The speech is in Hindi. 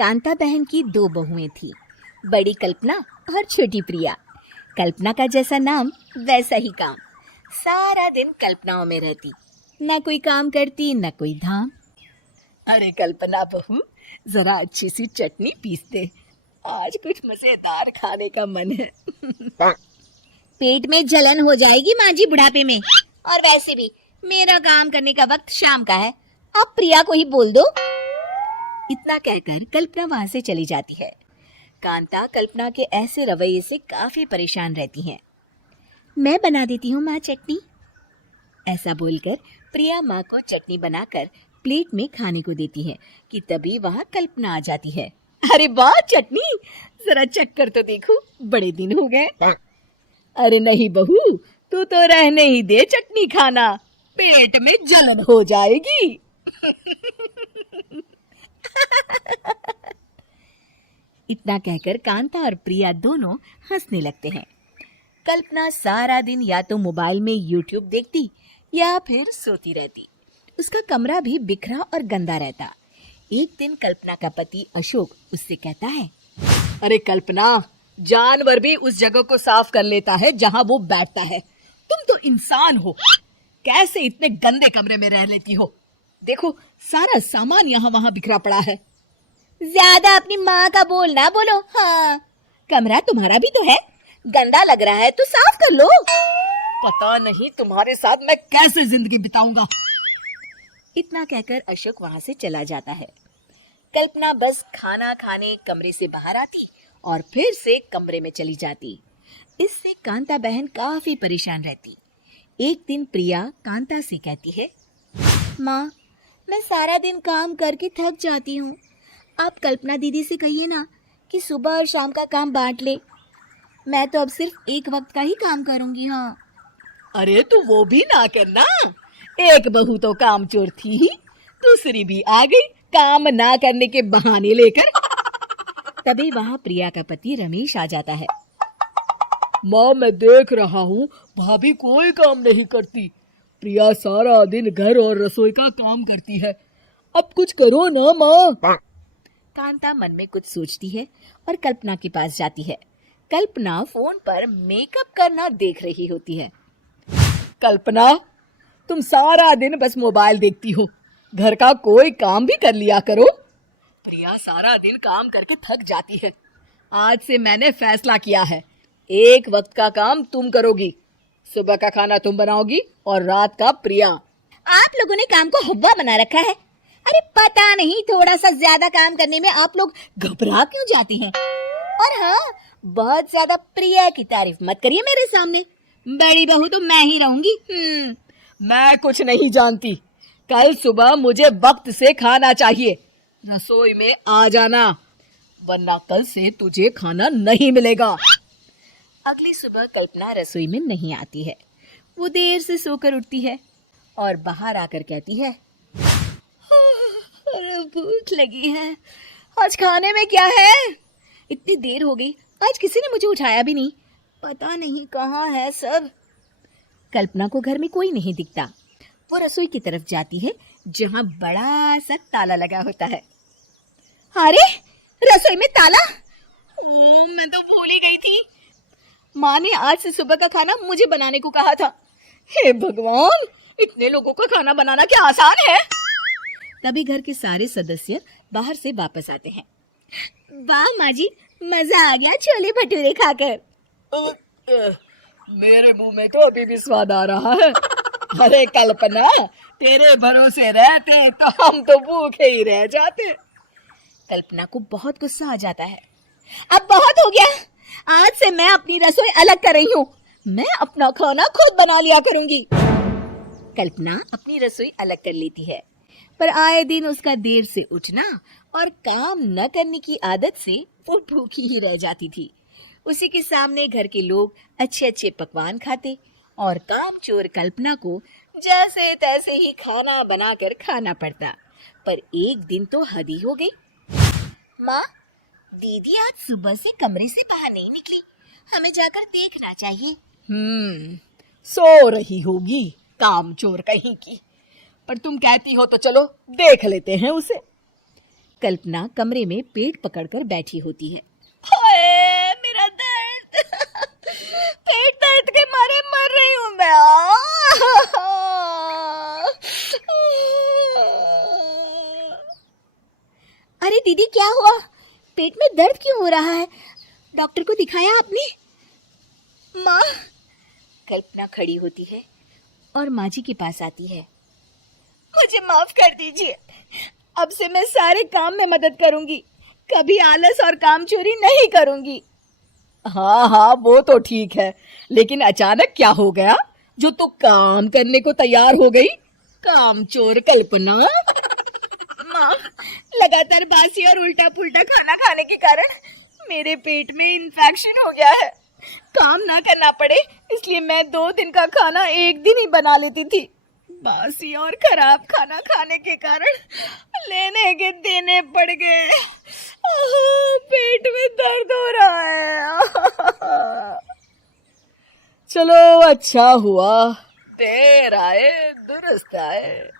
कांता बहन की दो बहुएं थी, बड़ी कल्पना और छोटी प्रिया। कल्पना का जैसा नाम वैसा ही काम। सारा दिन कल्पनाओं में रहती, न कोई काम करती न कोई धाम। अरे कल्पना बहू, जरा अच्छी सी चटनी पीस दे, आज कुछ मजेदार खाने का मन है। पेट में जलन हो जाएगी माँ जी बुढ़ापे में, और वैसे भी मेरा काम करने का वक्त शाम का है, आप प्रिया को ही बोल दो। इतना कहकर कल्पना वहां से चली जाती है। कांता कल्पना के ऐसे रवैये से काफी परेशान रहती हैं। मैं बना देती हूँ माँ चटनी, ऐसा बोलकर प्रिया माँ को चटनी बनाकर प्लेट में खाने को देती है कि तभी वहाँ कल्पना आ जाती है। अरे वाह चटनी, जरा चख कर तो देखो, बड़े दिन हो गए। अरे नहीं बहू, तू तो रहने ही दे चटनी खाना, पेट में जलन हो जाएगी। इतना कहकर कांता और प्रिया दोनों हंसने लगते हैं। कल्पना सारा दिन या तो मोबाइल में यूट्यूब देखती या फिर सोती रहती। उसका कमरा भी बिखरा और गंदा रहता। एक दिन कल्पना का पति अशोक उससे कहता है, अरे कल्पना, जानवर भी उस जगह को साफ कर लेता है जहां वो बैठता है, तुम तो इंसान हो, कैसे इतने गंदे कमरे में रह लेती हो? देखो सारा सामान यहाँ वहां बिखरा पड़ा है। ज्यादा अपनी माँ का बोल ना बोलो। हाँ, कमरा तुम्हारा भी तो है, गंदा लग रहा है तो साफ कर लो। पता नहीं तुम्हारे साथ मैं कैसे जिंदगी बिताऊंगा। इतना कहकर अशोक वहां से चला जाता है। कल्पना बस खाना खाने कमरे से बाहर आती और फिर से कमरे में चली जाती। इससे कांता बहन काफी परेशान रहती। एक दिन प्रिया कांता से कहती है, माँ, मैं सारा दिन काम करके थक जाती हूँ, आप कल्पना दीदी से कहिए ना कि सुबह और शाम का काम बांट ले, मैं तो अब सिर्फ एक वक्त का ही काम करूँगी। हाँ। अरे तू वो भी ना करना, एक बहू तो काम चोर थी ही, दूसरी भी आ गई काम ना करने के बहाने लेकर। तभी वहाँ प्रिया का पति रमेश आ जाता है। माँ, मैं देख रहा हूँ भाभी कोई काम नहीं करती, प्रिया सारा दिन घर और रसोई का काम करती है, अब कुछ करो ना माँ। कांता मन में कुछ सोचती है और कल्पना के पास जाती है। कल्पना फोन पर मेकअप करना देख रही होती है। कल्पना, तुम सारा दिन बस मोबाइल देखती हो, घर का कोई काम भी कर लिया करो। प्रिया सारा दिन काम करके थक जाती है, आज से मैंने फैसला किया है, एक वक्त का काम तुम करोगी, सुबह का खाना तुम बनाओगी और रात का प्रिया। आप लोगों ने काम को हव्वा बना रखा है। अरे पता नहीं थोड़ा सा ज्यादा काम करने में आप लोग घबरा क्यों जाती हैं। और हाँ, बहुत ज्यादा प्रिया की तारीफ मत करिए मेरे सामने, बड़ी बहू तो मैं ही रहूंगी। मैं कुछ नहीं जानती, कल सुबह मुझे वक्त से खाना चाहिए, रसोई में आ जाना, वरना कल से तुझे खाना नहीं मिलेगा। अगली सुबह कल्पना रसोई में नहीं आती है। वो देर से सोकर उठती है और बाहर आकर कहती है, अरे भूख लगी है, आज खाने में क्या है? इतनी देर हो गई, आज किसी ने मुझे उठाया भी नहीं, पता नहीं कहाँ है सब। कल्पना को घर में कोई नहीं दिखता। वो रसोई की तरफ जाती है जहाँ बड़ा सा ताला लगा होता है। अरे रसोई में ताला, मैं तो भूल ही गई थी, माँ ने आज से सुबह का खाना मुझे बनाने को कहा था। हे भगवान, इतने लोगों का खाना बनाना क्या आसान है? तभी घर के सारे सदस्य बाहर से वापस आते हैं। वाह माँ जी, मजा आ गया छोले भटूरे खाकर। मेरे मुंह में तो अभी भी स्वाद आ रहा है। अरे कल्पना, तेरे भरोसे रहते तो हम तो भूखे ही रह जाते। कल्पना को बहुत गुस्सा आ जाता है। अब बहुत हो गया, आज से मैं अपनी रसोई अलग कर रही हूँ, मैं अपना खाना खुद बना लिया करूंगी। कल्पना अपनी रसोई अलग कर लेती है, पर आए दिन उसका देर से उठना और काम न करने की आदत से वो भूखी ही रह जाती थी। उसी के सामने घर के लोग अच्छे अच्छे पकवान खाते और कामचोर कल्पना को जैसे तैसे ही खाना बनाकर खाना पड़ता। पर एक दिन तो हद ही हो गई। माँ, दीदी आज सुबह से कमरे से बाहर नहीं निकली, हमें जाकर देखना चाहिए। सो रही होगी कामचोर कहीं की, पर तुम कहती हो तो चलो देख लेते हैं उसे। कल्पना कमरे में पेट पकड़कर बैठी होती है। हाय मेरा दर्द पेट दर्द के मारे मर रही हूँ मैं। अरे दीदी क्या हुआ? पेट में दर्द क्यों हो रहा है? डॉक्टर को दिखाया आपने? माँ। कल्पना खड़ी होती है और माँ जी के पास आती है। मुझे माफ कर दीजिए, अब से मैं सारे काम में मदद करूंगी, कभी आलस और काम चोरी नहीं करूंगी। हाँ हाँ वो तो ठीक है, लेकिन अचानक क्या हो गया जो तू काम करने को तैयार हो गई? काम चोर कल्पना। माँ, लगातार बासी और उल्टा पुल्टा खाना खाने के कारण मेरे पेट में इन्फेक्शन हो गया है। काम ना करना पड़े इसलिए मैं 2 दिन का खाना एक दिन ही बना लेती थी। बासी और खराब खाना खाने के कारण लेने के देने पड़ गए। पेट में दर्द हो रहा है। चलो अच्छा हुआ, देर आए दुरुस्त आए।